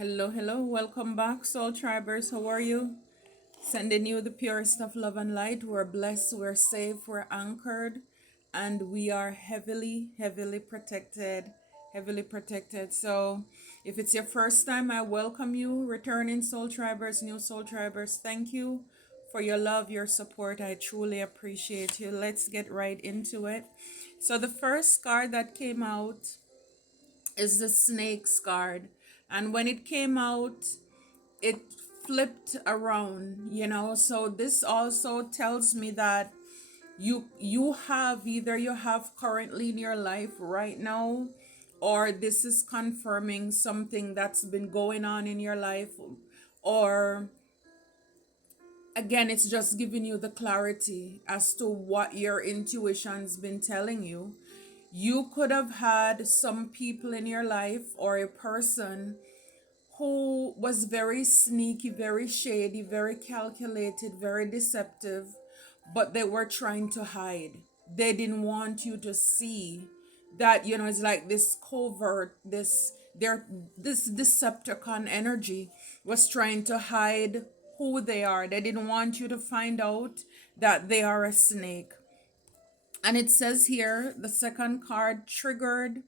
Hello, hello, welcome back, Soul Tribers. How are you? Sending you the purest of love and light. We're blessed, we're safe, we're anchored, and we are heavily, heavily protected. Heavily protected. So, if it's your first time, I welcome you, returning Soul Tribers, new Soul Tribers. Thank you for your love, your support. I truly appreciate you. Let's get right into it. So, the first card that came out is the Snake's card. And when it came out, it flipped around, so this also tells me that you have either you have currently in your life right now, or this is confirming something that's been going on in your life, or again it's just giving you the clarity as to what your intuition's been telling you. You could have had some people in your life or a person who was very sneaky, very shady, very calculated, very deceptive, but they were trying to hide. They didn't want you to see that, it's like this covert, this Decepticon energy was trying to hide who they are. They didn't want you to find out that they are a snake. And it says here, the second card triggered.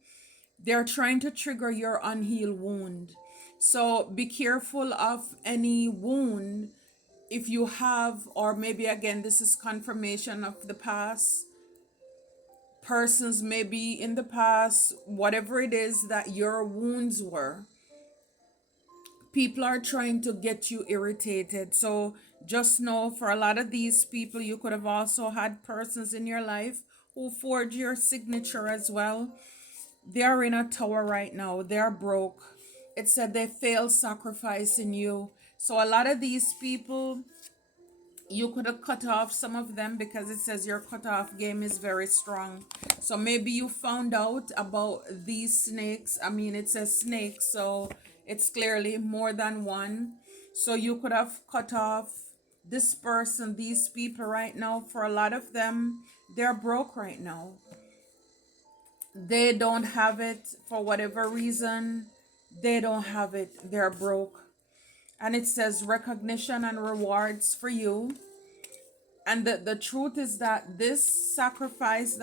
They're trying to trigger your unhealed wound. So be careful of any wound if you have, or maybe again, this is confirmation of the past. Persons maybe in the past, whatever it is that your wounds were, people are trying to get you irritated. So just know, for a lot of these people, you could have also had persons in your life who forged your signature as well. They are in a tower right now. They're broke. It said they failed sacrificing you. So a lot of these people, you could have cut off some of them, because it says your cutoff game is very strong. So maybe you found out about these snakes. I mean, it says snakes, so it's clearly more than one. So you could have cut off this person, these people right now. For a lot of them, they're broke right now. They don't have it for whatever reason. They don't have it. They're broke. And it says recognition and rewards for you. And the truth is that this sacrifice,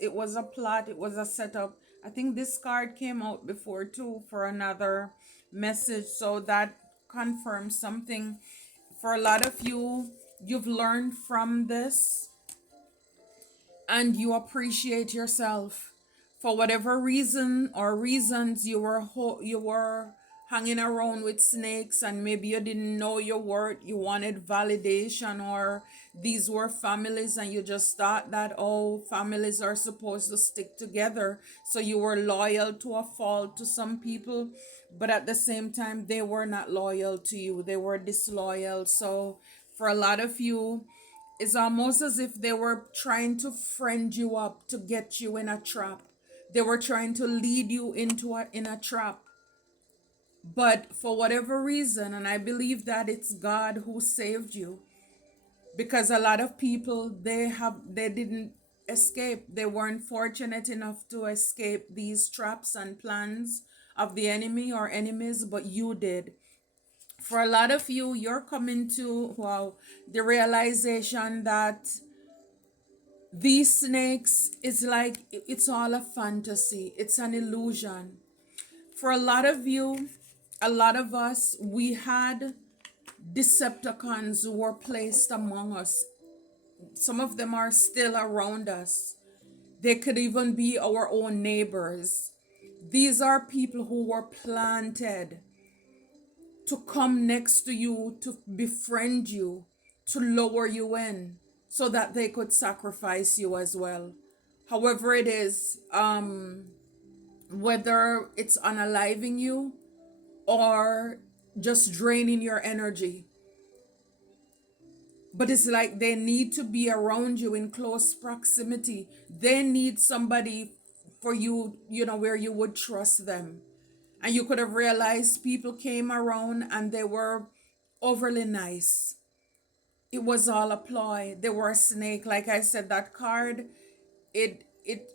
it was a plot, it was a setup. I think this card came out before too for another message. So that confirms something. For a lot of you, you've learned from this and you appreciate yourself. For whatever reason or reasons, you were hanging around with snakes, and maybe you didn't know your worth. You wanted validation, or these were families and you just thought that, oh, families are supposed to stick together. So you were loyal to a fault to some people, but at the same time they were not loyal to you. They were disloyal. So for a lot of you, it's almost as if they were trying to friend you up to get you in a trap. They were trying to lead you into a trap. But for whatever reason, and I believe that it's God who saved you, because a lot of people, they didn't escape. They weren't fortunate enough to escape these traps and plans of the enemy or enemies, but you did. For a lot of you, you're coming to, wow, the realization that these snakes is like, it's all a fantasy, it's an illusion. For a lot of you, a lot of us, we had Decepticons who were placed among us. Some of them are still around us. They could even be our own neighbors. These are people who were planted to come next to you, to befriend you, to lower you in, so that they could sacrifice you as well. However it is, whether it's unaliving you or just draining your energy. But it's like they need to be around you in close proximity. They need somebody for you, where you would trust them. And you could have realized people came around and they were overly nice. It was all a ploy. They were a snake. Like I said, that card, it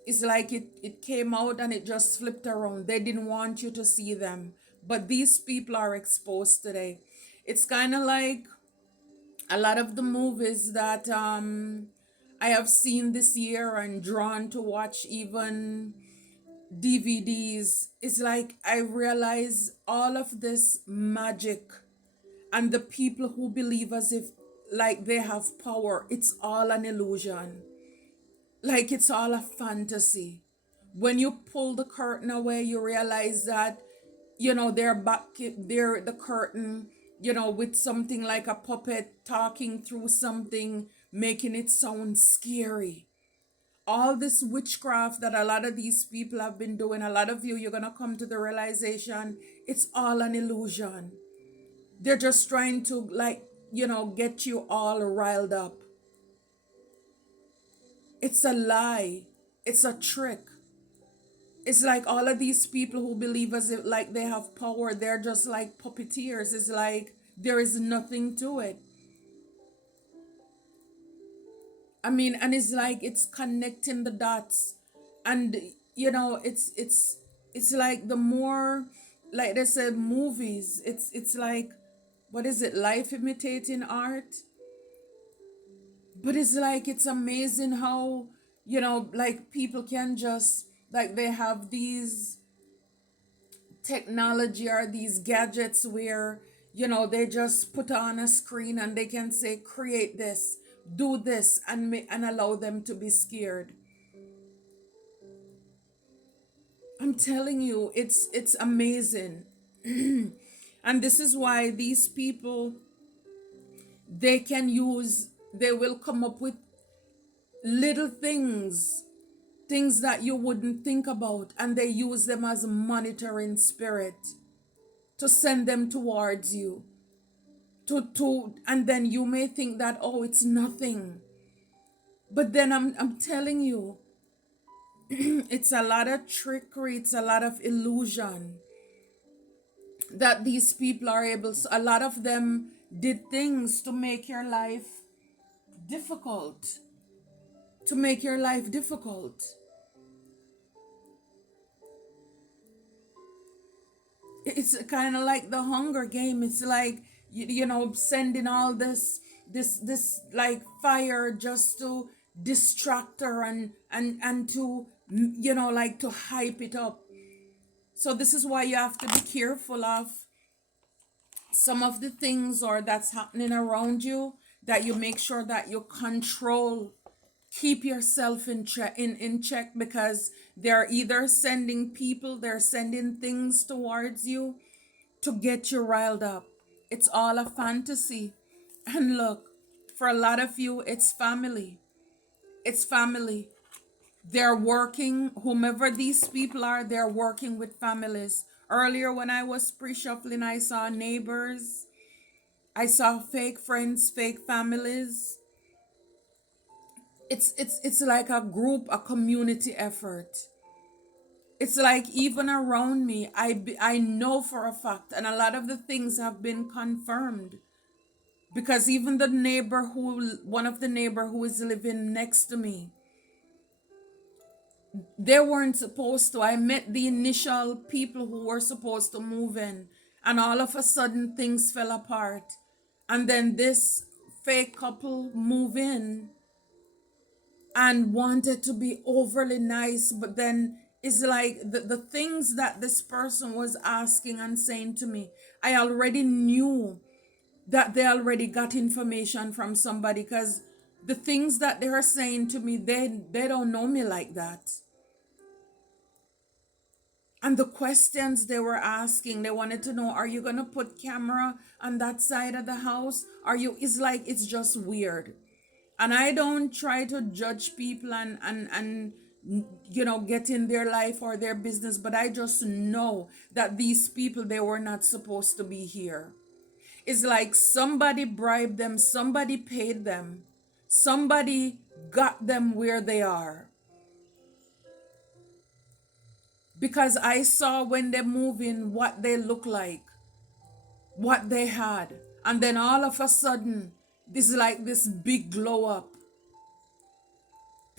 is like it came out and it just flipped around. They didn't want you to see them. but these people are exposed today. It's kind of like a lot of the movies that I have seen this year and drawn to watch, even DVDs. It's like I realize all of this magic and the people who believe as if like they have power, it's all an illusion. Like it's all a fantasy. When you pull the curtain away, you realize that, they're back there, the curtain, with something like a puppet talking through something, making it sound scary. All this witchcraft that a lot of these people have been doing, a lot of you're gonna come to the realization it's all an illusion. They're just trying to, like, get you all riled up. It's a lie. It's a trick. It's like all of these people who believe as if like they have power, they're just like puppeteers. It's like there is nothing to it. I mean, and it's like it's connecting the dots. And it's like the more, like they said, movies, it's like, what is it, life imitating art? But it's like it's amazing how, like people can just, like, they have these technology or these gadgets where, they just put on a screen and they can say, create this, do this, and allow them to be scared. I'm telling you, it's amazing. And this is why these people, they will come up with little things that you wouldn't think about, and they use them as a monitoring spirit to send them towards you, and then you may think that, oh, it's nothing, but then I'm telling you, it's a lot of trickery, it's a lot of illusion that these people are able. A lot of them did things to make your life difficult, to make your life difficult. It's kind of like the Hunger Game. It's like, sending all this like fire just to distract her, and to, like, to hype it up. So this is why you have to be careful of some of the things or that's happening around you, that you make sure that you control, keep yourself in check, because they're either sending people, they're sending things towards you to get you riled up. It's all a fantasy. And look, for a lot of you, it's family. It's family. They're working, whomever these people are, they're working with families. Earlier, when I was pre-shuffling, I saw neighbors, I saw fake friends, fake families. It's like a group, a community effort. It's like even around me, I know for a fact, and a lot of the things have been confirmed, because even one of the neighbor who is living next to me, they weren't supposed to. I met the initial people who were supposed to move in, and all of a sudden things fell apart. And then this fake couple move in and wanted to be overly nice, but then it's like the things that this person was asking and saying to me, I already knew that they already got information from somebody, because the things that they are saying to me, they don't know me like that. And the questions they were asking, they wanted to know, are you gonna put camera on that side of the house? It's like, it's just weird. And I don't try to judge people and get in their life or their business, but I just know that these people, they were not supposed to be here. It's like somebody bribed them, somebody paid them, somebody got them where they are. Because I saw when they move in what they look like, what they had. And then all of a sudden, this is like this big glow up.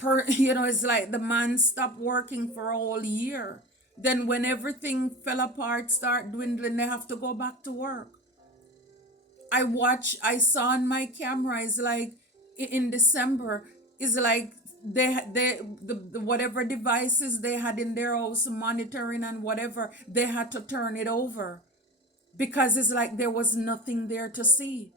It's like the man stopped working for a whole year. Then when everything fell apart, start dwindling, they have to go back to work. I saw on my camera, it's like in December, it's like the whatever devices they had in their house monitoring and whatever, they had to turn it over because it's like there was nothing there to see.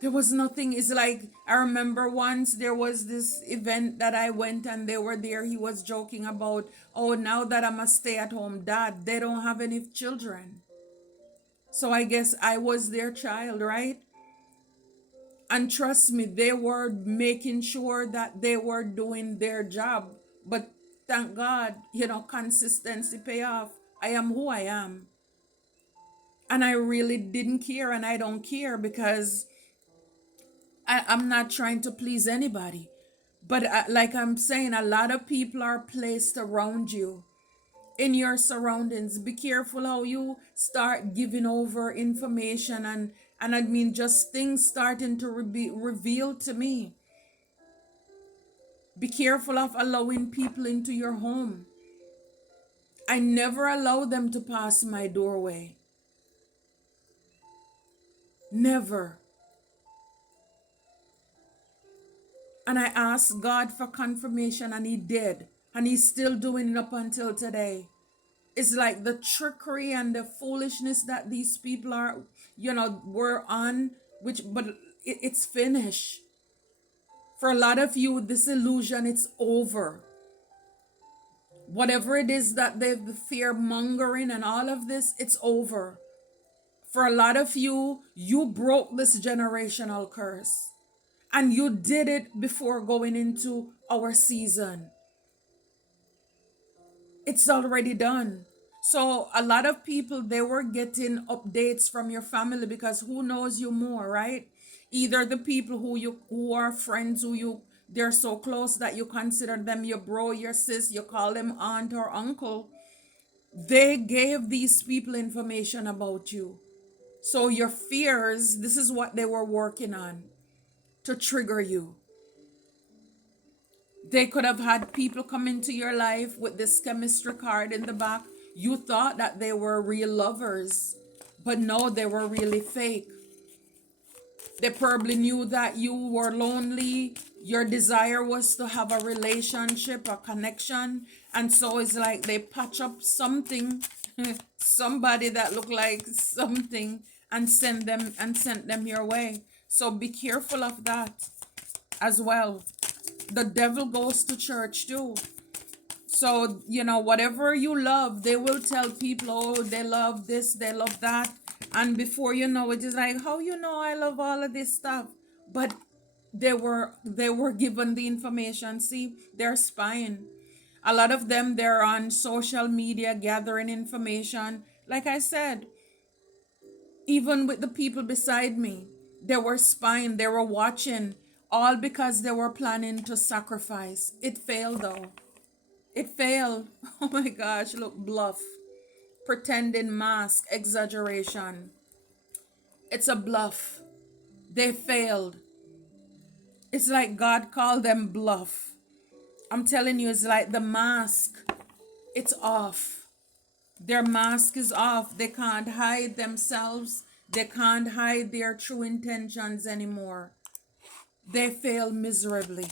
There was nothing. It's like I remember once there was this event that I went and they were there. He was joking about, oh, now that I'm a stay-at-home dad, they don't have any children. So I guess I was their child, right? And trust me, they were making sure that they were doing their job. But thank God, consistency pay off. I am who I am. And I really didn't care and I don't care because I'm not trying to please anybody. But like I'm saying, a lot of people are placed around you in your surroundings. Be careful how you start giving over information and I mean just things starting to be revealed to me. Be careful of allowing people into your home. I never allow them to pass my doorway. Never. And I asked God for confirmation and he did. And he's still doing it up until today. It's like the trickery and the foolishness that these people are, were on, but it's finished. For a lot of you, this illusion, it's over. Whatever it is that they've fear mongering and all of this, it's over. For a lot of you, you broke this generational curse. And you did it before going into our season. It's already done. So a lot of people, they were getting updates from your family because who knows you more, right? Either the people who are friends they're so close that you consider them your bro, your sis, you call them aunt or uncle. They gave these people information about you. So your fears, this is what they were working on to trigger you. They could have had people come into your life with this chemistry card in the back. You thought that they were real lovers, but no, they were really fake. They probably knew that you were lonely. Your desire was to have a relationship, a connection. And so it's like they patch up something, somebody that looked like something, and sent them your way. So be careful of that as well. The devil goes to church too. So, whatever you love, they will tell people, oh, they love this, they love that. And before you know it, it's like, how you know I love all of this stuff? But they were given the information. See, they're spying. A lot of them, they're on social media gathering information. Like I said, even with the people beside me, they were spying, they were watching, all because they were planning to sacrifice. It failed though. It failed. Oh my gosh, look, bluff, pretending, mask, exaggeration. It's a bluff. They failed. It's like God called them bluff. I'm telling you, it's like the mask, it's off. Their mask is off. They can't hide themselves. They can't hide their true intentions anymore. They fail miserably.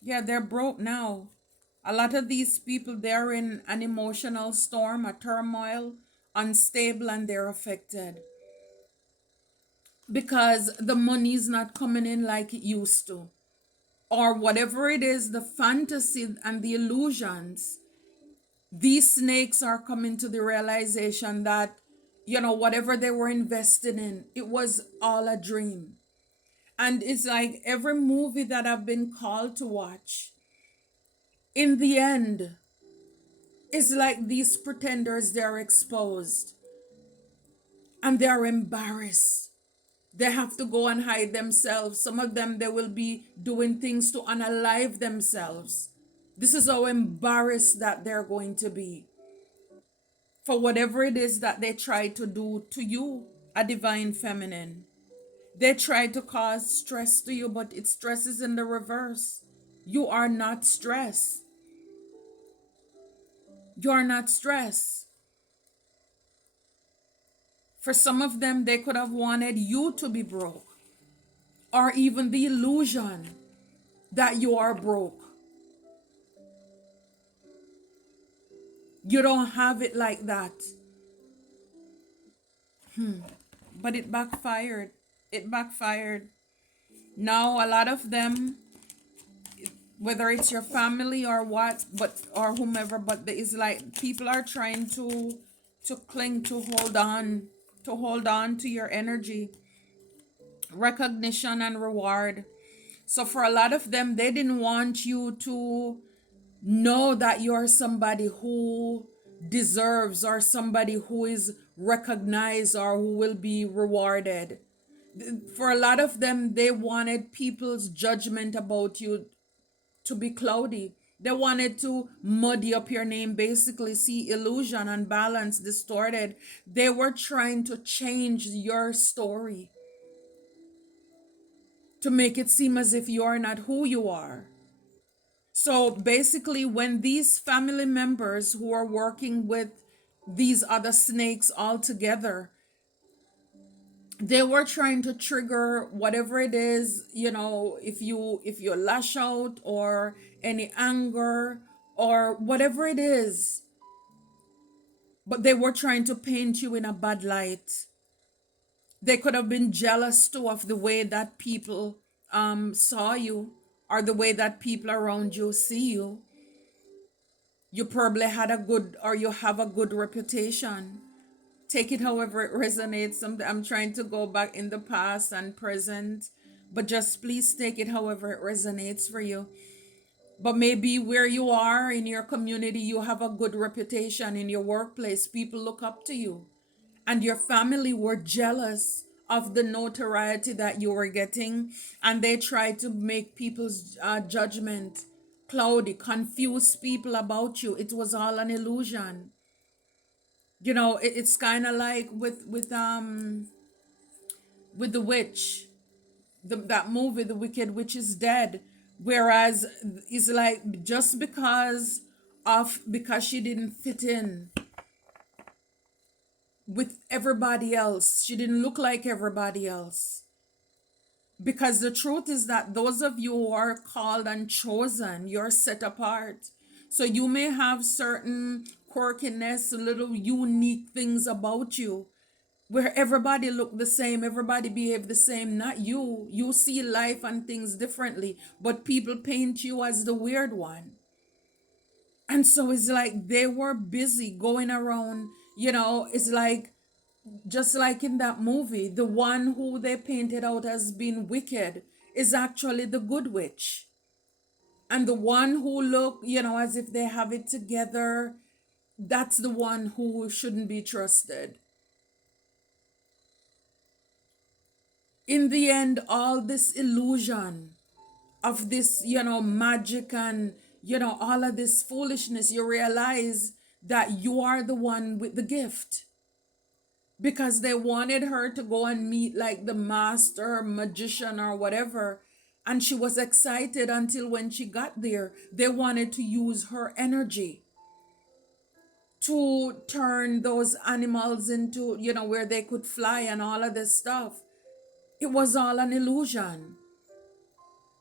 Yeah, they're broke now. A lot of these people, they're in an emotional storm, a turmoil, unstable, and they're affected because the money's not coming in like it used to. Or whatever it is, the fantasy and the illusions, these snakes are coming to the realization that, whatever they were invested in, it was all a dream. And it's like every movie that I've been called to watch, in the end, it's like these pretenders, they're exposed and they're embarrassed. They have to go and hide themselves. Some of them, they will be doing things to unalive themselves. This is how embarrassed that they're going to be for whatever it is that they try to do to you, a divine feminine. They try to cause stress to you, but it stress is in the reverse. You are not stressed. You are not stressed. For some of them, they could have wanted you to be broke, or even the illusion that you are broke. You don't have it like that. But it backfired. It backfired. Now, a lot of them, whether it's your family or what, but or whomever, but it's like people are trying to cling, to hold on to your energy, recognition and reward. So for a lot of them, they didn't want you to know that you're somebody who deserves, or somebody who is recognized, or who will be rewarded. For a lot of them, they wanted people's judgment about you to be cloudy. They wanted to muddy up your name, basically see illusion, unbalance, distorted. They were trying to change your story to make it seem as if you are not who you are. So basically, when these family members who are working with these other snakes all together, they were trying to trigger whatever it is, if you lash out, or any anger, or whatever it is, but they were trying to paint you in a bad light. They could have been jealous too of the way that people saw you, or the way that people around you see you. You probably had a good, or you have a good reputation. Take it however it resonates. I'm trying to go back in the past and present, but just please take it however it resonates for you. But maybe where you are in your community, you have a good reputation in your workplace. People look up to you, and your family were jealous of the notoriety that you were getting, and they tried to make people's judgment cloudy, confuse people about you. It was all an illusion. It's kind of like with the witch, that movie, The Wicked Witch is Dead. Whereas it's like, just because she didn't fit in with everybody else, she didn't look like everybody else. Because the truth is that those of you who are called and chosen, you're set apart. So you may have certain quirkiness, little unique things about you, where everybody look the same, everybody behave the same. Not you. You see life and things differently, but people paint you as the weird one. And so it's like they were busy going around, it's like, just like in that movie, the one who they painted out as being wicked is actually the good witch. And the one who look, as if they have it together, that's the one who shouldn't be trusted. In the end, all this illusion of this, magic, and, all of this foolishness, you realize that you are the one with the gift. Because they wanted her to go and meet like the master magician or whatever. And she was excited until when she got there, they wanted to use her energy to turn those animals into, where they could fly and all of this stuff. It was all an illusion.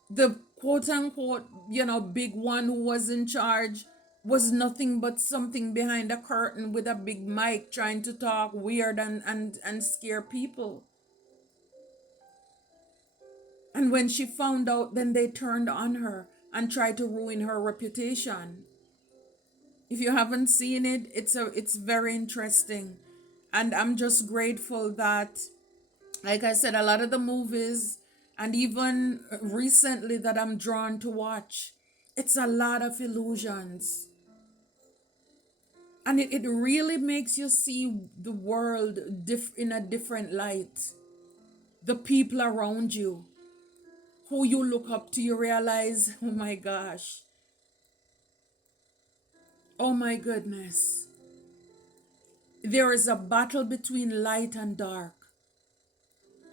The quote unquote, big one who was in charge was nothing but something behind a curtain with a big mic trying to talk weird and scare people. And when she found out, then they turned on her and tried to ruin her reputation. If you haven't seen it, it's very interesting. And I'm just grateful that, like I said, a lot of the movies, and even recently, that I'm drawn to watch, it's a lot of illusions. And it really makes you see the world in a different light. The people around you, who you look up to, you realize, oh my gosh, oh my goodness, there is a battle between light and dark.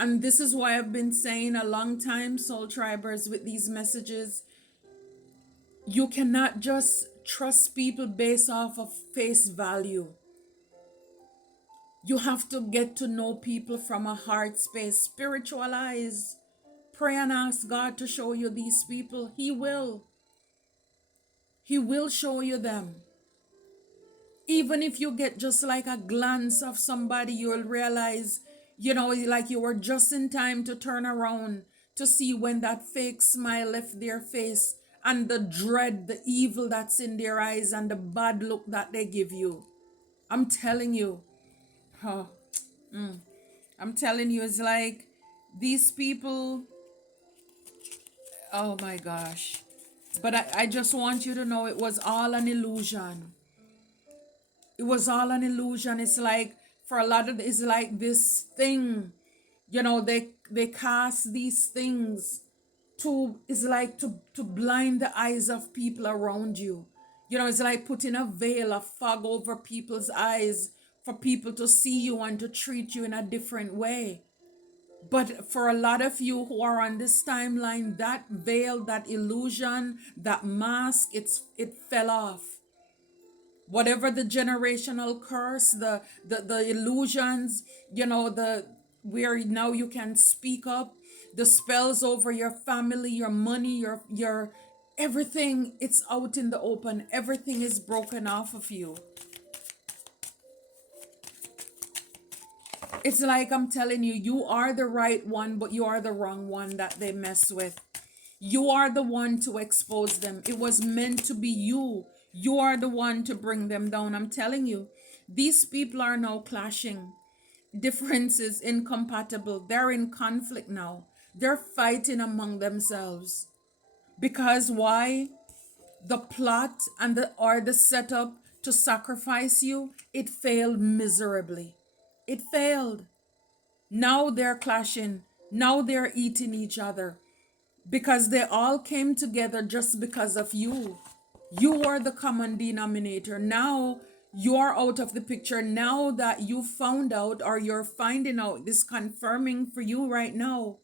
And this is why I've been saying a long time, soul tribers, with these messages. You cannot just trust people based off of face value. You have to get to know people from a heart space. Spiritualize. Pray and ask God to show you these people. He will. He will show you them. Even if you get just like a glance of somebody, you'll realize, like you were just in time to turn around to see when that fake smile left their face and the dread, the evil that's in their eyes and the bad look that they give you. I'm telling you. Oh, I'm telling you, it's like these people, oh my gosh. But I just want you to know it was all an illusion. It was all an illusion. It's like for a lot of it's like this thing, they cast these things to it's like to blind the eyes of people around you. It's like putting a veil of fog over people's eyes for people to see you and to treat you in a different way. But for a lot of you who are on this timeline, that veil, that illusion, that mask, it fell off. Whatever the generational curse, the illusions, the where now you can speak up, the spells over your family, your money, your everything, it's out in the open. Everything is broken off of you. It's like I'm telling you, you are the right one, but you are the wrong one that they mess with. You are the one to expose them. It was meant to be you. You are the one to bring them down. I'm telling you, these people are now clashing. Differences incompatible. They're in conflict now. They're fighting among themselves. Because why? The plot and the setup to sacrifice you, it failed miserably. It failed. Now they're clashing. Now they're eating each other because they all came together just because of you. You are the common denominator. Now you're out of the picture. Now that you found out or you're finding out, this confirming for you right now,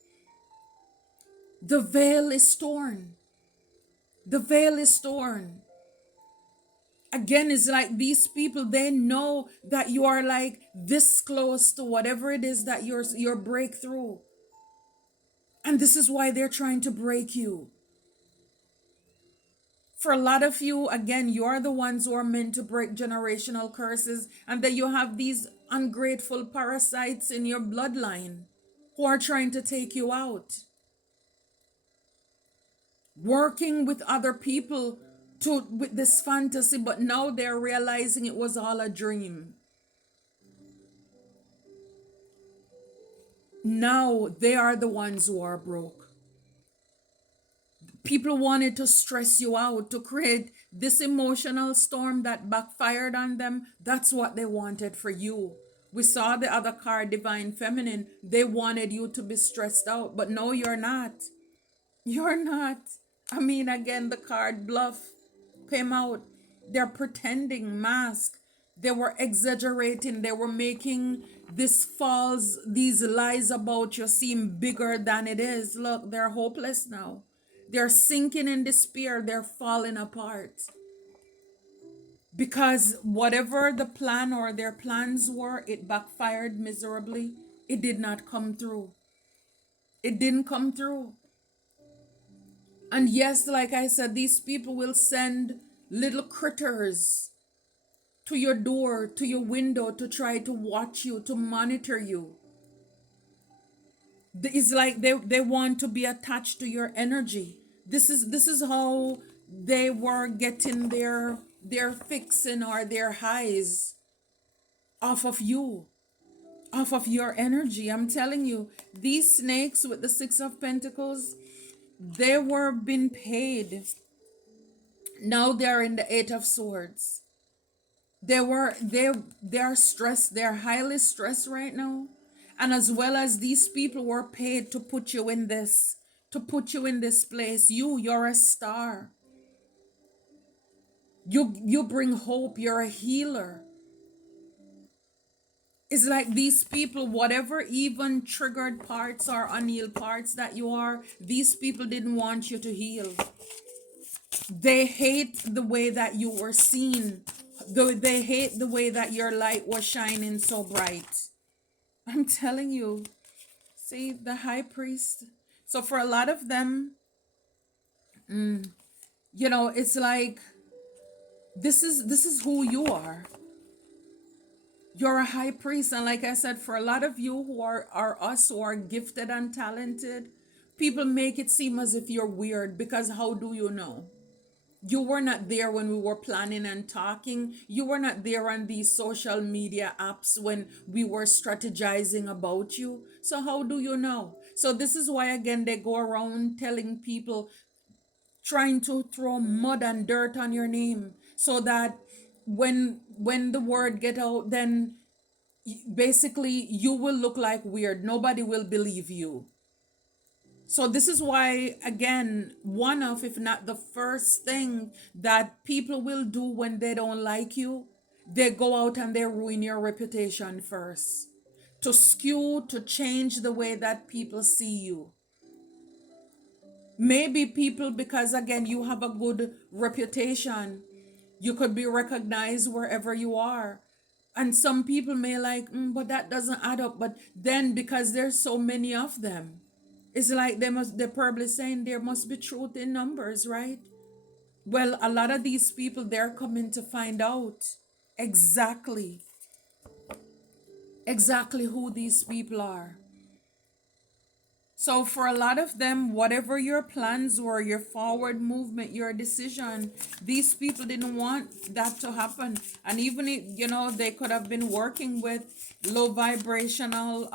the veil is torn. The veil is torn. Again, it's like these people, they know that you are like this close to whatever it is that your breakthrough. And this is why they're trying to break you. For a lot of you, again, you're the ones who are meant to break generational curses, and that you have these ungrateful parasites in your bloodline who are trying to take you out. Working with other people with this fantasy, but now they're realizing it was all a dream. Now they are the ones who are broke. People wanted to stress you out, to create this emotional storm that backfired on them. That's what they wanted for you. We saw the other card, Divine Feminine. They wanted you to be stressed out, but no, you're not. You're not. I mean, again, the card Bluff came out. They're pretending, mask. They were exaggerating. They were making these lies about you seem bigger than it is. Look, they're hopeless now. They're sinking in despair. They're falling apart. Because whatever the plan or their plans were, it backfired miserably. It did not come through. It didn't come through. And yes, like I said, these people will send little critters to your door, to your window to try to watch you, to monitor you. It's like they want to be attached to your energy. This is how they were getting their fixing or their highs off of you, off of your energy. I'm telling you, these snakes with the Six of Pentacles, they were being paid. Now they're in the Eight of Swords. They're stressed. They're highly stressed right now. And as well as these people were paid to put you in this, to put you in this place. You're a star. You bring hope. You're a healer. It's like these people, whatever even triggered parts or unhealed parts that you are, these people didn't want you to heal. They hate the way that you were seen. Though they hate the way that your light was shining so bright. I'm telling you. See, the high priest. So for a lot of them, it's like this is who you are. You're a high priest. And like I said, for a lot of you who are us who are gifted and talented, people make it seem as if you're weird because how do you know? You were not there when we were planning and talking. You were not there on these social media apps when we were strategizing about you. So how do you know? So this is why again they go around telling people, trying to throw mud and dirt on your name so that when the word get out, then basically you will look like weird. Nobody will believe you. So this is why, again, one of, if not the first thing that people will do when they don't like you, they go out and they ruin your reputation first. To skew, to change the way that people see you. Maybe people, because again, you have a good reputation, you could be recognized wherever you are. And some people may like, but that doesn't add up. But then because there's so many of them, it's like they're probably saying there must be truth in numbers, right? Well, a lot of these people, they're coming to find out exactly, exactly who these people are. So for a lot of them, whatever your plans were, your forward movement, your decision, these people didn't want that to happen. And even if, they could have been working with low vibrational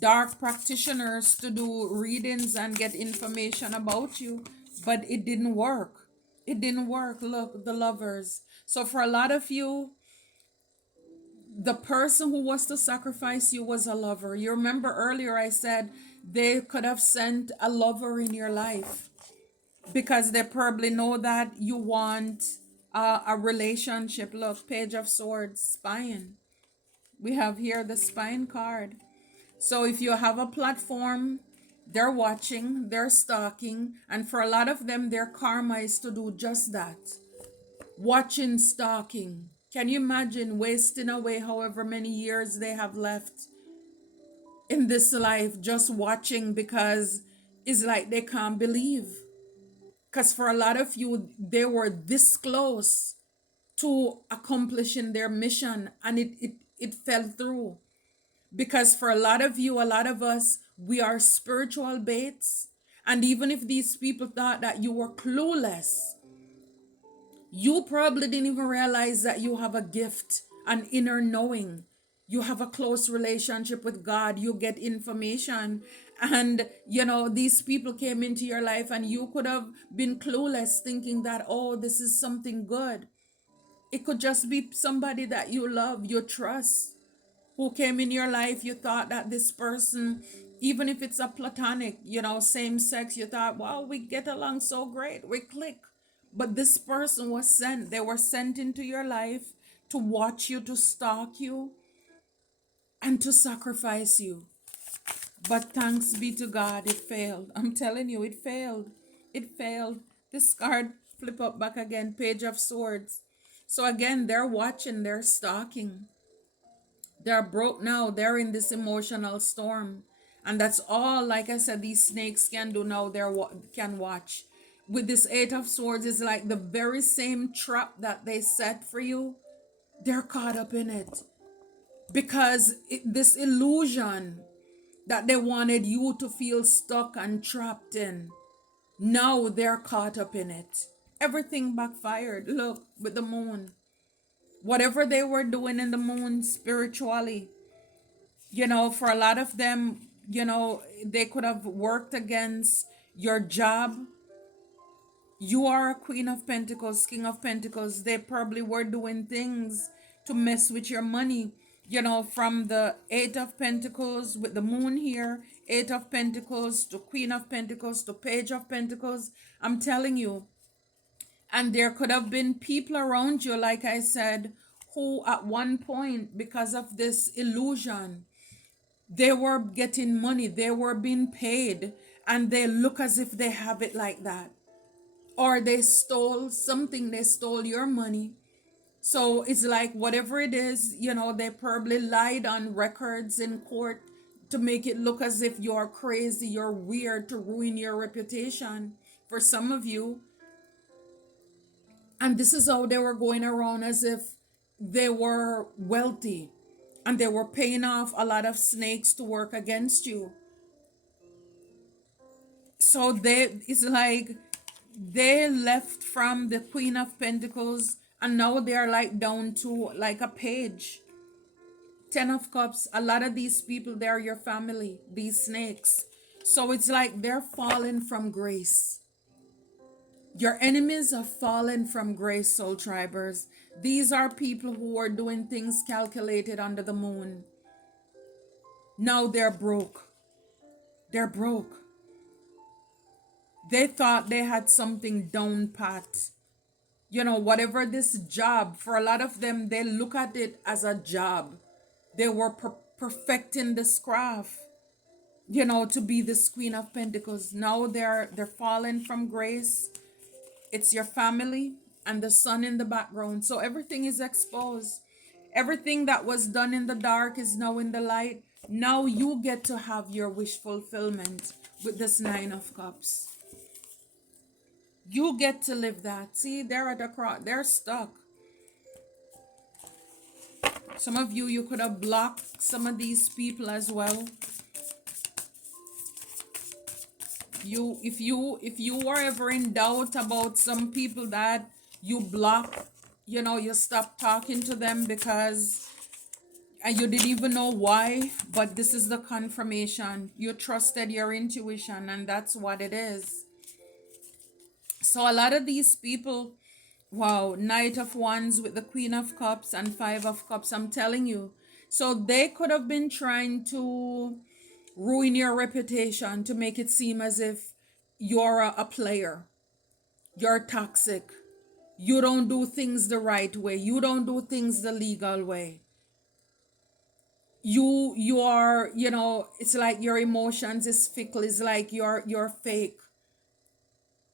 dark practitioners to do readings and get information about you, but it didn't work. It didn't work. Look, the lovers. So for a lot of you, the person who was to sacrifice you was a lover. You remember earlier I said they could have sent a lover in your life because they probably know that you want a relationship. Look, Page of Swords, spine. We have here the spine card. So if you have a platform, they're watching, they're stalking, and for a lot of them, their karma is to do just that. Watching, stalking. Can you imagine wasting away however many years they have left in this life just watching because it's like they can't believe? Because for a lot of you, they were this close to accomplishing their mission and it fell through. Because for a lot of you, a lot of us, we are spiritual baits. And even if these people thought that you were clueless, you probably didn't even realize that you have a gift, an inner knowing. You have a close relationship with God. You get information. And, these people came into your life and you could have been clueless thinking that, oh, this is something good. It could just be somebody that you love, you trust, who came in your life. You thought that this person, even if it's a platonic, same sex, you thought, wow, we get along so great, we click. But this person was sent. They were sent into your life to watch you, to stalk you, and to sacrifice you. But thanks be to God, it failed. I'm telling you, it failed. It failed. This card, flip up back again, Page of Swords. So again, they're watching, they're stalking. They're broke now. They're in this emotional storm. And that's all, like I said, these snakes can do now. Can watch. With this Eight of Swords, it's like the very same trap that they set for you. They're caught up in it. Because this illusion that they wanted you to feel stuck and trapped in, now they're caught up in it. Everything backfired. Look, with the moon. Whatever they were doing in the moon spiritually, for a lot of them, they could have worked against your job. You are a Queen of Pentacles, King of Pentacles. They probably were doing things to mess with your money. From the Eight of Pentacles with the moon here, Eight of Pentacles to Queen of Pentacles to Page of Pentacles. I'm telling you. And there could have been people around you, like I said, who at one point, because of this illusion, they were getting money, they were being paid, and they look as if they have it like that. Or they stole something, they stole your money. So it's like whatever it is, they probably lied on records in court to make it look as if you're crazy, you're weird, to ruin your reputation for some of you. And this is how they were going around as if they were wealthy, and they were paying off a lot of snakes to work against you. So it's like they left from the Queen of Pentacles, and now they're like down to like a page. Ten of Cups. A lot of these people, they're your family, these snakes. So it's like they're falling from grace. Your enemies have fallen from grace, soul tribers. These are people who are doing things calculated under the moon. Now they're broke. They're broke. They thought they had something down pat. Whatever this job, for a lot of them, they look at it as a job. They were perfecting this craft, to be this Queen of Pentacles. Now they're falling from grace. It's your family and the sun in the background. So everything is exposed. Everything that was done in the dark is now in the light. Now you get to have your wish fulfillment with this Nine of Cups. You get to live that. See, they're at the cross. They're stuck. Some of you could have blocked some of these people as well. If you were ever in doubt about some people that you block, you stop talking to them because and you didn't even know why, but this is the confirmation. You trusted your intuition, and that's what it is. So a lot of these people, wow, Knight of Wands with the Queen of Cups and Five of Cups, I'm telling you. So they could have been trying to ruin your reputation, to make it seem as if you're a player. You're toxic. You don't do things the right way. You don't do things the legal way. You are, it's like your emotions is fickle. It's like you're fake.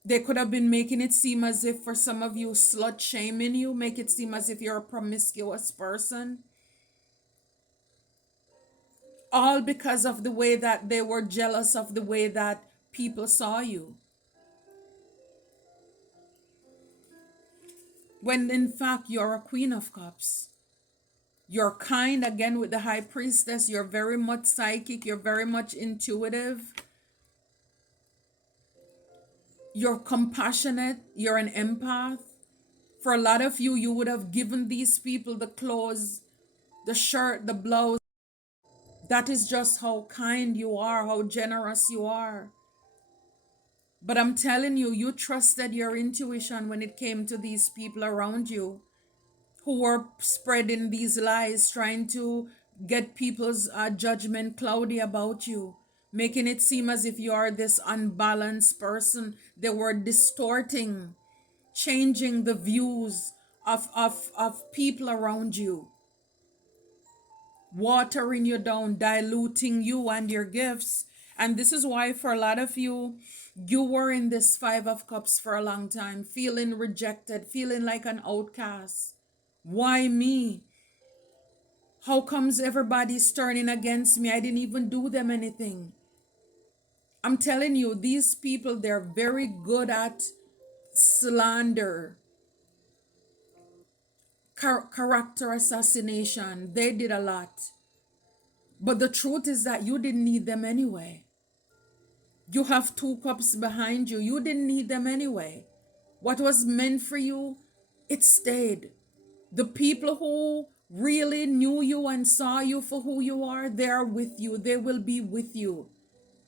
They could have been making it seem as if, for some of you, slut shaming you, make it seem as if you're a promiscuous person. All because of the way that they were jealous of the way that people saw you. When in fact, you're a Queen of Cups. You're kind, again, with the High Priestess. You're very much psychic. You're very much intuitive. You're compassionate. You're an empath. For a lot of you, you would have given these people the clothes, the shirt, the blouse. That is just how kind you are, how generous you are. But I'm telling you, you trusted your intuition when it came to these people around you who were spreading these lies, trying to get people's judgment cloudy about you, making it seem as if you are this unbalanced person. They were distorting, changing the views of people around you, watering you down, diluting you and your gifts. And this is why, for a lot of you, you were in this Five of Cups for a long time, feeling rejected, feeling like an outcast. Why me? How comes everybody's turning against me? I didn't even do them anything. I'm telling you, these people, they're very good at slander, character assassination. They did a lot. But the truth is that you didn't need them anyway. You have two cups behind you. You didn't need them anyway. What was meant for you, it stayed. The people who really knew you and saw you for who you are, they're with you. They will be with you.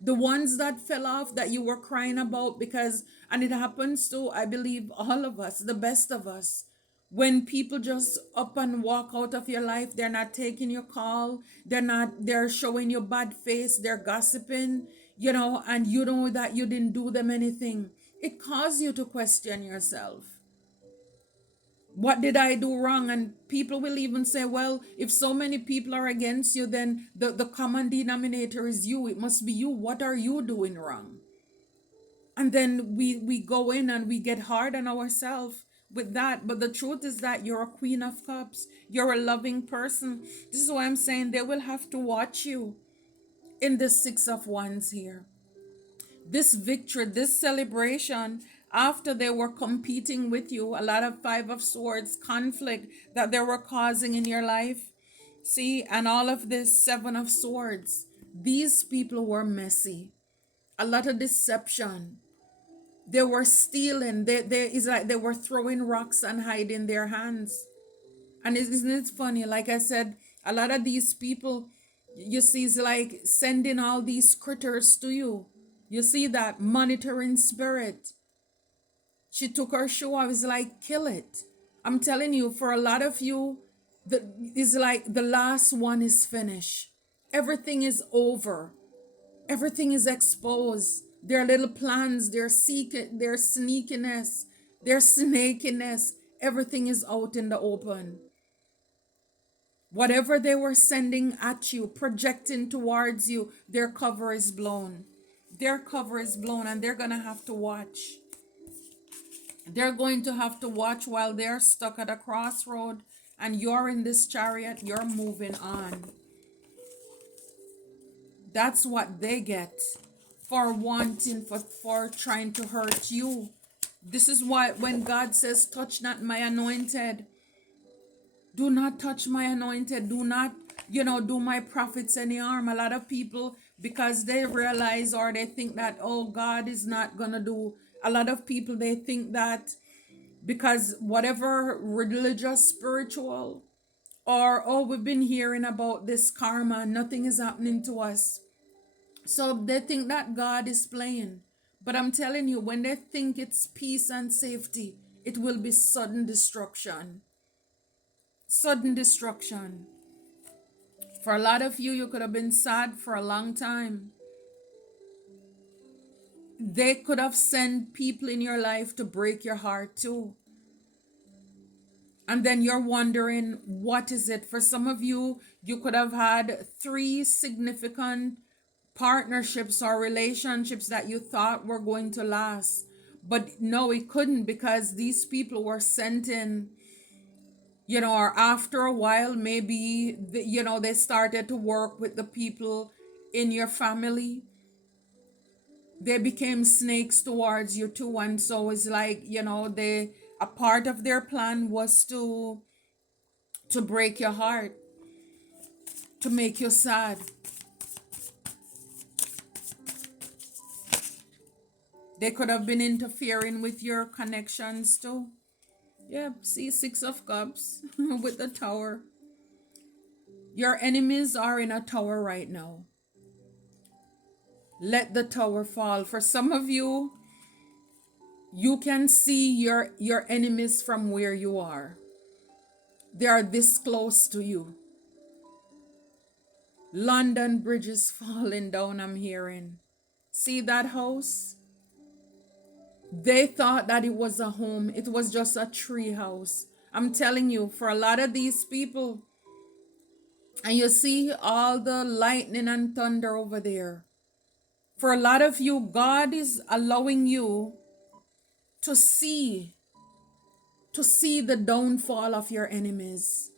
The ones that fell off that you were crying about, because, and it happens to, I believe, all of us, the best of us. When people just up and walk out of your life, they're not taking your call, they're showing you bad face, they're gossiping, and you know that you didn't do them anything. It caused you to question yourself. What did I do wrong? And people will even say, well, if so many people are against you, then the common denominator is you. It must be you. What are you doing wrong? And then we go in and we get hard on ourselves with that. But the truth is that you're a queen of cups. You're a loving person. This is why I'm saying they will have to watch you in the Six of Wands here. This victory, this celebration, after they were competing with you, a lot of Five of Swords conflict that they were causing in your life. See, and all of this Seven of Swords. These people were messy. A lot of deception. They were stealing. It's like they were throwing rocks and hiding their hands. And isn't it funny? Like I said, a lot of these people, you see, is like sending all these critters to you. You see that monitoring spirit. She took her shoe off. It's like, kill it. I'm telling you, for a lot of you, it's like the last one is finished. Everything is over. Everything is exposed. Their little plans, their sneakiness, their snakiness, everything is out in the open. Whatever they were sending at you, projecting towards you, their cover is blown. Their cover is blown, and they're going to have to watch. They're going to have to watch while they're stuck at a crossroad and you're in this chariot, you're moving on. That's what they get for wanting, for trying to hurt you. This is why when God says, touch not my anointed, do not touch my anointed, do not, do my prophets any harm. A lot of people, because they realize or they think that, oh, God is not gonna do, a lot of people, they think that because whatever religious, spiritual, or, oh, we've been hearing about this karma, nothing is happening to us. So they think that God is playing. But I'm telling you, when they think it's peace and safety, it will be sudden destruction. Sudden destruction. For a lot of you, you could have been sad for a long time. They could have sent people in your life to break your heart too. And then you're wondering, what is it? For some of you, you could have had 3 significant partnerships or relationships that you thought were going to last. But no, it couldn't, because these people were sent in, or after a while, maybe, they started to work with the people in your family. They became snakes towards you too. And so it's like, a part of their plan was to break your heart, to make you sad. They could have been interfering with your connections too. Yeah, see, 6 of Cups with the Tower. Your enemies are in a tower right now. Let the tower fall. For some of you, you can see your enemies from where you are. They are this close to you. London Bridge is falling down, I'm hearing. See that house? They thought that it was a home. It was just a tree house. I'm telling you, for a lot of these people, and you see all the lightning and thunder over there. For a lot of you, God is allowing you to see the downfall of your enemies.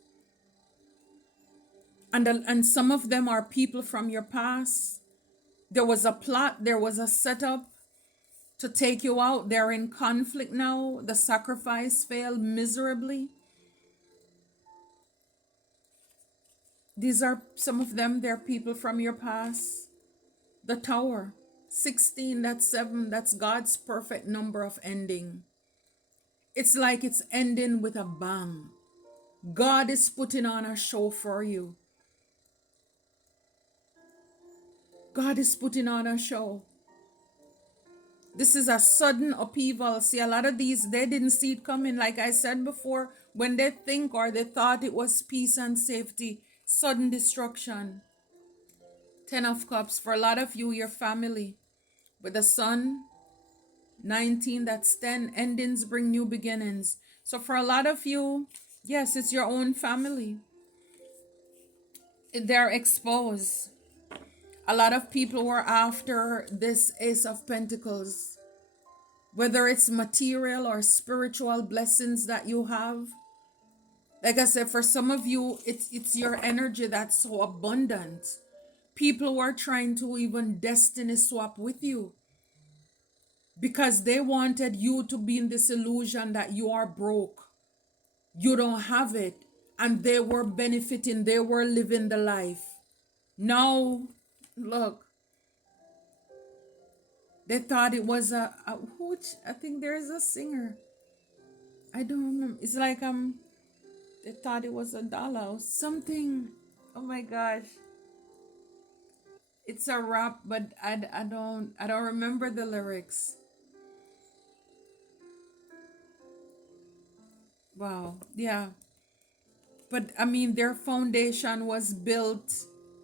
And some of them are people from your past. There was a plot, there was a setup to take you out. They're in conflict now. The sacrifice failed miserably. These are some of them, they're people from your past. The Tower, 16, that's 7, that's God's perfect number of ending. It's like it's ending with a bang. God is putting on a show for you. God is putting on a show. This is a sudden upheaval. See, a lot of these, they didn't see it coming. Like I said before, when they think or they thought it was peace and safety, sudden destruction. 10 of Cups. For a lot of you, your family. With the Sun, 19, that's 10. Endings bring new beginnings. So for a lot of you, yes, it's your own family. They're exposed. A lot of people were after this Ace of Pentacles, whether it's material or spiritual blessings that you have. Like I said, for some of you, it's your energy that's so abundant. People were trying to even destiny swap with you because they wanted you to be in this illusion that you are broke, you don't have it, and they were benefiting, they were living the life. Now, look, they thought it was a which I think there's a singer. I don't remember. It's like they thought it was a dollar or something. Oh my gosh. It's a rap, but I don't remember the lyrics. Wow. Yeah. But I mean their foundation was built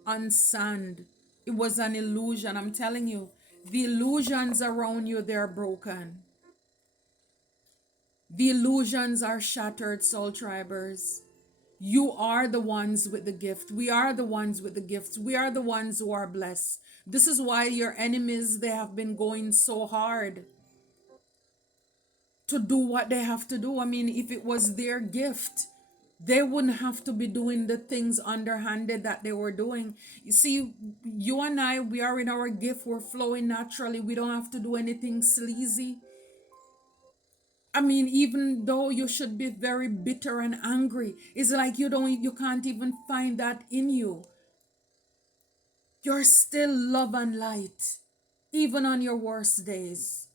on sand. It was an illusion. I'm telling you. The illusions around you, they're broken. The illusions are shattered, soul tribers. You are the ones with the gift. We are the ones with the gifts. We are the ones who are blessed. This is why your enemies, they have been going so hard to do what they have to do. I mean, if it was their gift, they wouldn't have to be doing the things underhanded that they were doing. You see, you and I, we are in our gift. We're flowing naturally. We don't have to do anything sleazy. I mean, even though you should be very bitter and angry, it's like you can't even find that in you. You're still love and light, even on your worst days.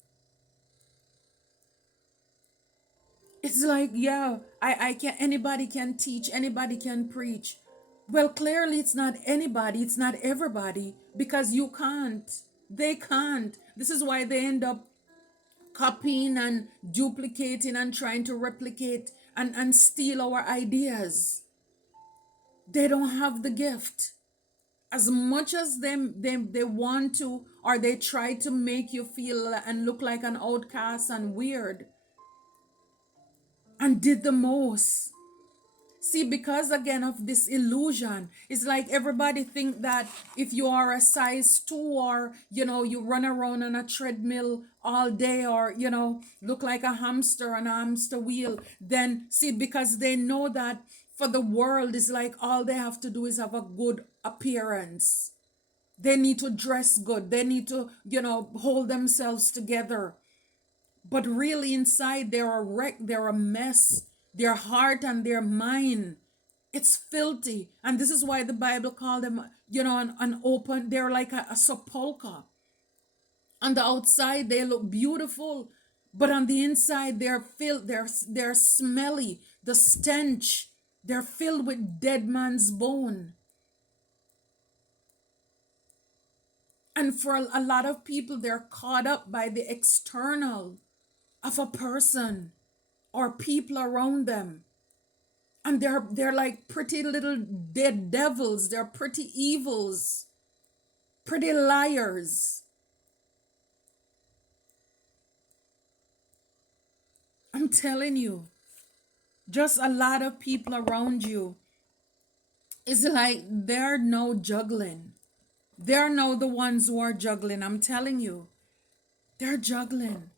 It's like, yeah, I can, anybody can teach, anybody can preach. Well, clearly it's not anybody, it's not everybody, because you can't. They can't. This is why they end up copying and duplicating and trying to replicate and steal our ideas. They don't have the gift. As much as they want to, or they try to make you feel and look like an outcast and weird, and did the most. See, because again of this illusion, it's like everybody think that if you are a size 2, or you run around on a treadmill all day, or look like a hamster on a hamster wheel, then see, because they know that for the world is like all they have to do is have a good appearance. They need to dress good. They need to, hold themselves together. But really inside they're a wreck, they're a mess. Their heart and their mind, it's filthy. And this is why the Bible called them, an open, they're like a sepulcher. On the outside they look beautiful, but on the inside they're filled, they're smelly, the stench. They're filled with dead man's bone. And for a lot of people, they're caught up by the external of a person or people around them. And they're like pretty little dead devils. They're pretty evils, pretty liars. I'm telling you, just a lot of people around you. It's like they're now juggling. They're now the ones who are juggling. I'm telling you, they're juggling.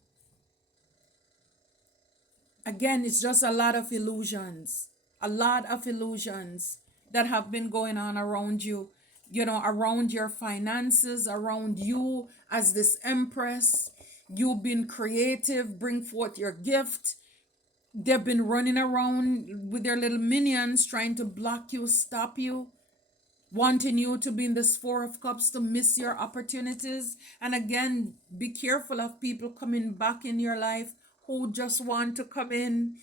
Again, it's just a lot of illusions. A lot of illusions that have been going on around you, around your finances, around you as this empress. You've been creative, bring forth your gift. They've been running around with their little minions trying to block you, stop you, wanting you to be in this Four of Cups, to miss your opportunities. And again, be careful of people coming back in your life who just want to come in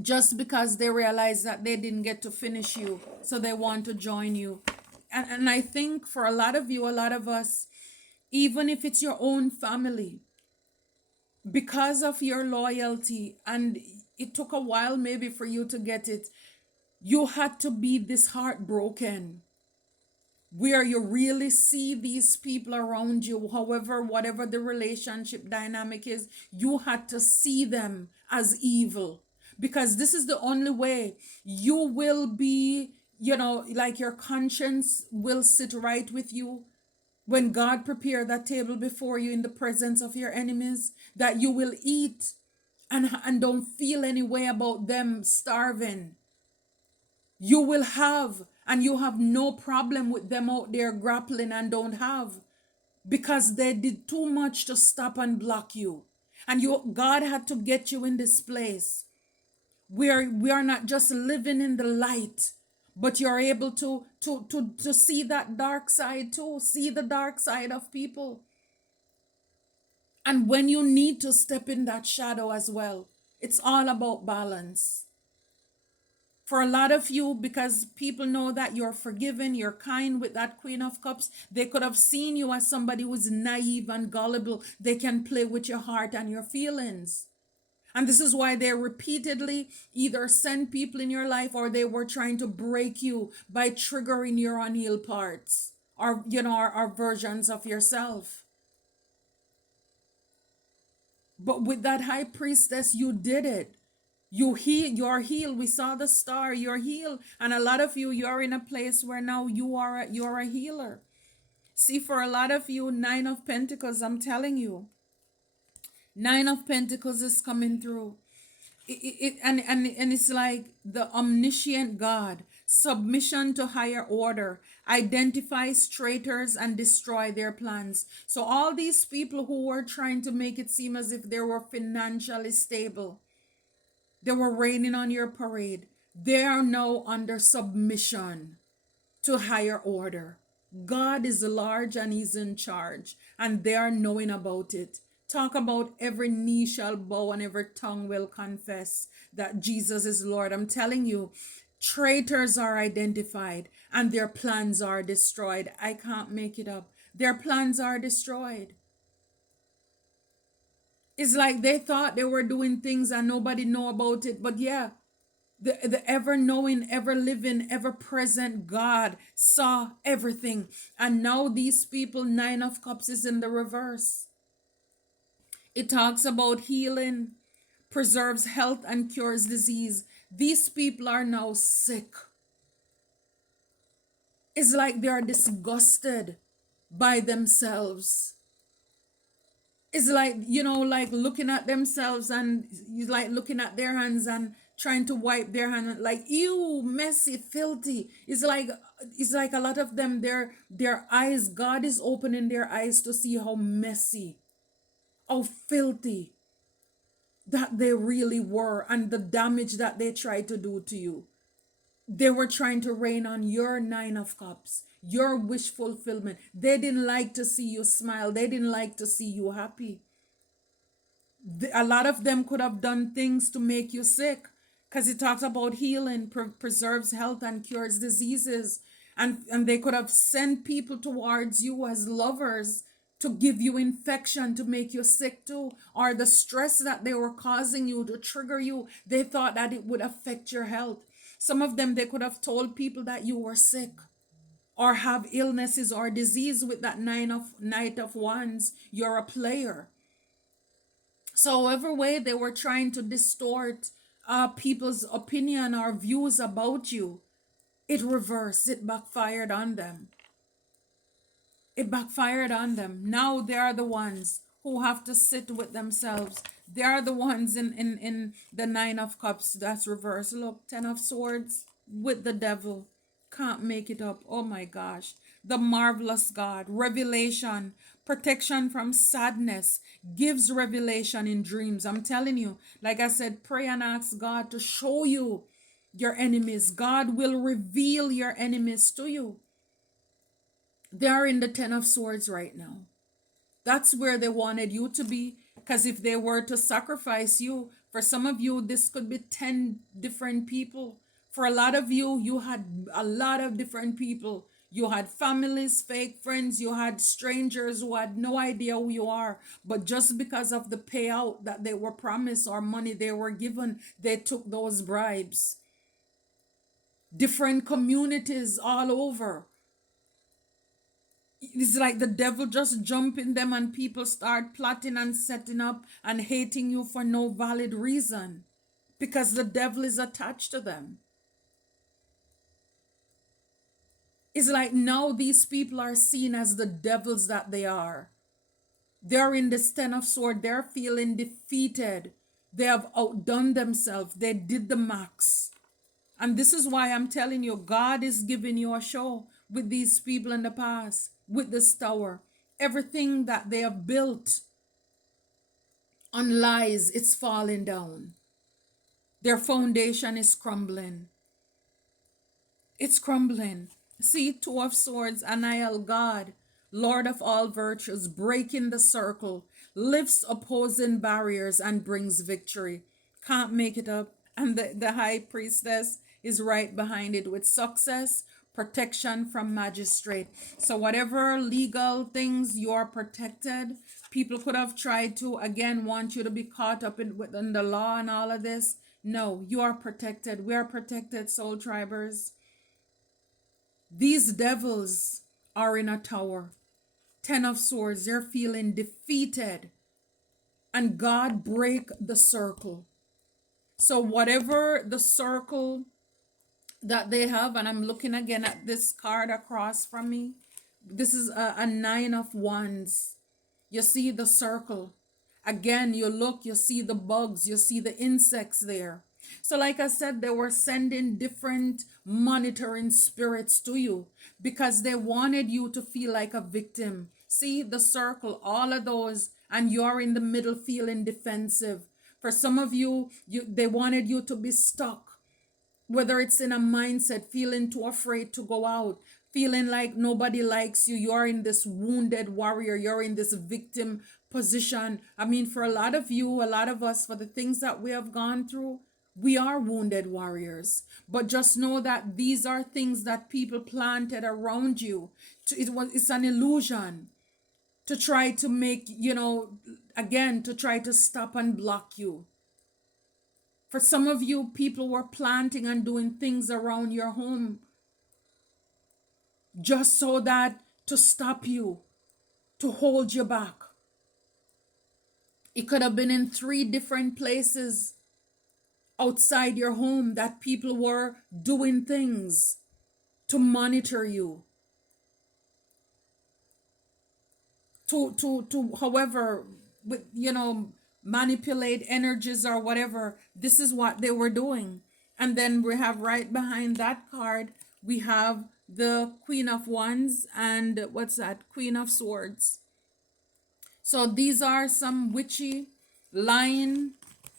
just because they realize that they didn't get to finish you, so they want to join you. And I think for a lot of you, a lot of us, even if it's your own family, because of your loyalty, and it took a while maybe for you to get it, you had to be this heartbroken where you really see these people around you, however, whatever the relationship dynamic is, you had to see them as evil. because this is the only way you will be, like your conscience will sit right with you when God prepare that table before you in the presence of your enemies, that you will eat and don't feel any way about them starving. You will have, and you have no problem with them out there grappling and don't have, because they did too much to stop and block you. And God had to get you in this place where we are not just living in the light, but you're able to see that dark side too, see the dark side of people. And when you need to step in that shadow as well, it's all about balance. For a lot of you, because people know that you're forgiven, you're kind with that Queen of Cups, they could have seen you as somebody who's naive and gullible. They can play with your heart and your feelings. And this is why they repeatedly either send people in your life, or they were trying to break you by triggering your unhealed parts, or, or versions of yourself. But with that high priestess, you did it. You're healed. We saw the star. You're healed. And a lot of you, you're in a place where now you're a healer. See, for a lot of you, Nine of Pentacles, I'm telling you, Nine of Pentacles is coming through. And it's like the omniscient God, submission to higher order, identifies traitors and destroy their plans. So all these people who were trying to make it seem as if they were financially stable, they were raining on your parade, they are now under submission to higher order. God is large and he's in charge, and they are knowing about it. Talk about every knee shall bow and every tongue will confess that Jesus is Lord. I'm telling you, traitors are identified and their plans are destroyed. I can't make it up. Their plans are destroyed. It's like they thought they were doing things and nobody know about it. But yeah, the ever-knowing, ever-living, ever-present God saw everything. And now these people, Nine of Cups is in the reverse. It talks about healing, preserves health, and cures disease. These people are now sick. It's like they are disgusted by themselves. It's like, like looking at themselves, and like looking at their hands and trying to wipe their hand, like, ew, messy, filthy. It's like a lot of them, their eyes, God is opening their eyes to see how messy, how filthy that they really were, and the damage that they tried to do to you. They were trying to rain on your Nine of Cups, your wish fulfillment. They didn't like to see you smile. They didn't like to see you happy. A lot of them could have done things to make you sick, because it talks about healing, preserves health, and cures diseases. And they could have sent people towards you as lovers to give you infection, to make you sick too, or the stress that they were causing you to trigger you. They thought that it would affect your health. Some of them, they could have told people that you were sick or have illnesses or disease with that Knight of Wands. You're a player. So however way they were trying to distort people's opinion or views about you, it reversed. It backfired on them. It backfired on them. Now they are the ones who have to sit with themselves. They are the ones in the Nine of Cups that's reversed. Look, Ten of Swords with the devil. Can't make it up. Oh my gosh. The marvelous God. Revelation. Protection from sadness. Gives revelation in dreams. I'm telling you. Like I said, pray and ask God to show you your enemies. God will reveal your enemies to you. They are in the Ten of Swords right now. That's where they wanted you to be. Because if they were to sacrifice you, for some of you, this could be 10 different people. For a lot of you, you had a lot of different people. You had families, fake friends, you had strangers who had no idea who you are. But just because of the payout that they were promised or money they were given, they took those bribes. Different communities all over. It's like the devil just jump in them and people start plotting and setting up and hating you for no valid reason. because the devil is attached to them. It's like now these people are seen as the devils that they are. They're in this ten of sword. They're feeling defeated. They have outdone themselves. They did the max. And this is why I'm telling you, God is giving you a show with these people in the past, with this tower. Everything that they have built on lies, it's falling down. Their foundation is crumbling. It's crumbling. See, Two of Swords, Anael, God, Lord of all virtues, breaking the circle, lifts opposing barriers and brings victory. Can't make it up. And the High Priestess is right behind it with success, protection from magistrate. So whatever legal things you are protected, people could have tried to, again, want you to be caught up in the law and all of this. No, you are protected. We are protected, soul tribers. These devils are in a tower. Ten of Swords, they're feeling defeated. And God break the circle. So whatever the circle that they have, and I'm looking again at this card across from me. This is a Nine of Wands. You see the circle. Again, you look, you see the bugs, you see the insects there. So like I said, they were sending different monitoring spirits to you because they wanted you to feel like a victim. See the circle, all of those, and you're in the middle feeling defensive. For some of you, they wanted you to be stuck, whether it's in a mindset, feeling too afraid to go out, feeling like nobody likes you, you're in this wounded warrior, you're in this victim position. I mean, for a lot of you, a lot of us, for the things that we have gone through, we are wounded warriors. But just know that these are things that people planted around you. It's an illusion to try to make, again, to try to stop and block you. For some of you, people were planting and doing things around your home just so that to stop you, to hold you back. It could have been in 3 different places outside your home that people were doing things to monitor you. To however, with, manipulate energies or whatever. This is what they were doing. And then we have right behind that card, we have the Queen of Wands and what's that? Queen of Swords. So these are some witchy, lying,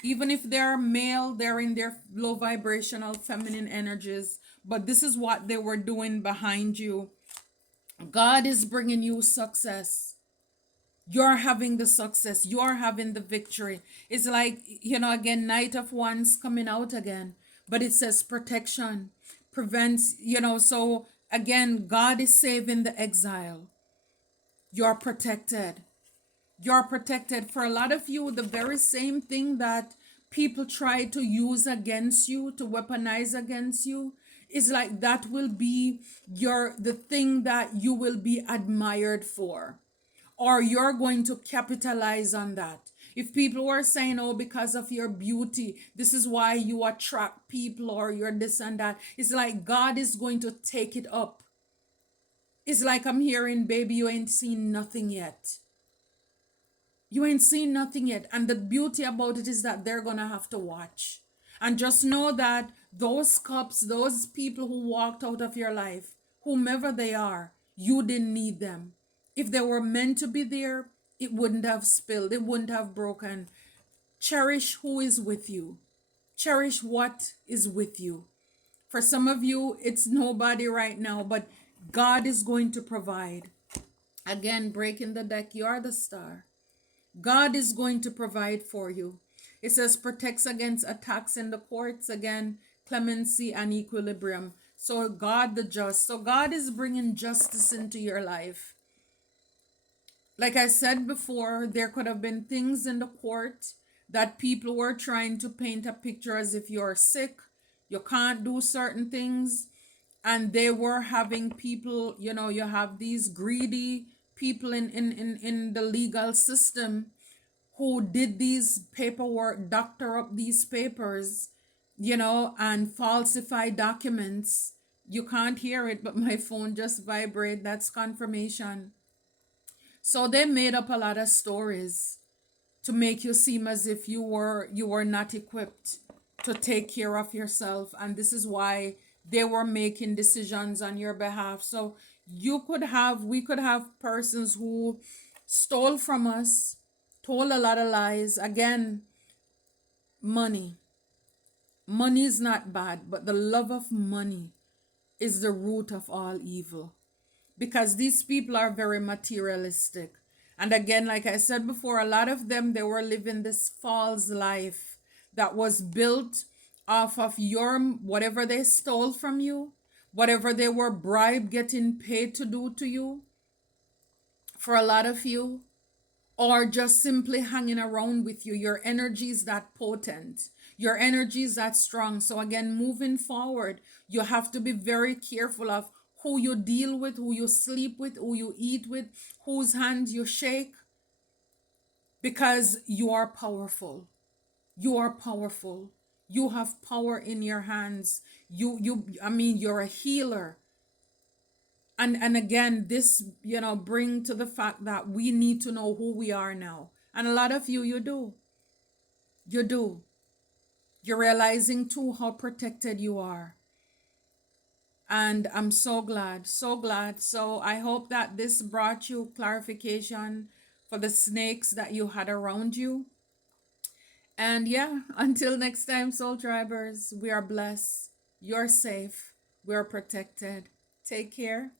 even if they're male, they're in their low vibrational feminine energies. But this is what they were doing behind you. God is bringing you success. You're having the success. You're having the victory. It's like, again, Knight of Wands coming out again. But it says protection, prevents, so again, God is saving the exile. You're protected. You're protected. For a lot of you, the very same thing that people try to use against you, to weaponize against you, is like that will be the thing that you will be admired for, or you're going to capitalize on that. If people were saying, oh, because of your beauty, this is why you attract people, or you're this and that, it's like God is going to take it up. It's like I'm hearing, baby, you ain't seen nothing yet. You ain't seen nothing yet. And the beauty about it is that they're going to have to watch. And just know that those cups, those people who walked out of your life, whomever they are, you didn't need them. If they were meant to be there, it wouldn't have spilled. It wouldn't have broken. Cherish who is with you. Cherish what is with you. For some of you, it's nobody right now, but God is going to provide. Again, breaking the deck, you are the star. God is going to provide for you. It says protects against attacks in the courts. Again, clemency and equilibrium. So God the just. So God is bringing justice into your life. Like I said before, there could have been things in the court that people were trying to paint a picture as if you're sick, you can't do certain things. And they were having people, you have these greedy people in the legal system who did these paperwork, doctor up these papers, and falsify documents. You can't hear it, but my phone just vibrate. That's confirmation. So they made up a lot of stories to make you seem as if you were not equipped to take care of yourself, and this is why they were making decisions on your behalf. So we could have persons who stole from us, told a lot of lies. Again, money. Money is not bad, but the love of money is the root of all evil, because these people are very materialistic. And again, like I said before, a lot of them, they were living this false life that was built off of your whatever they stole from you, whatever they were bribed getting paid to do to you, for a lot of you, or just simply hanging around with you. Your energy is that potent. Your energy is that strong. So again, moving forward, you have to be very careful of who you deal with, who you sleep with, who you eat with, whose hand you shake, because you are powerful. You are powerful. You have power in your hands. You're a healer. And again, this, bring to the fact that we need to know who we are now. And a lot of you do. You do. You're realizing too how protected you are. And I'm so glad, so glad. So I hope that this brought you clarification for the snakes that you had around you. And yeah, until next time, Soul Tribers, we are blessed. You're safe. We're protected. Take care.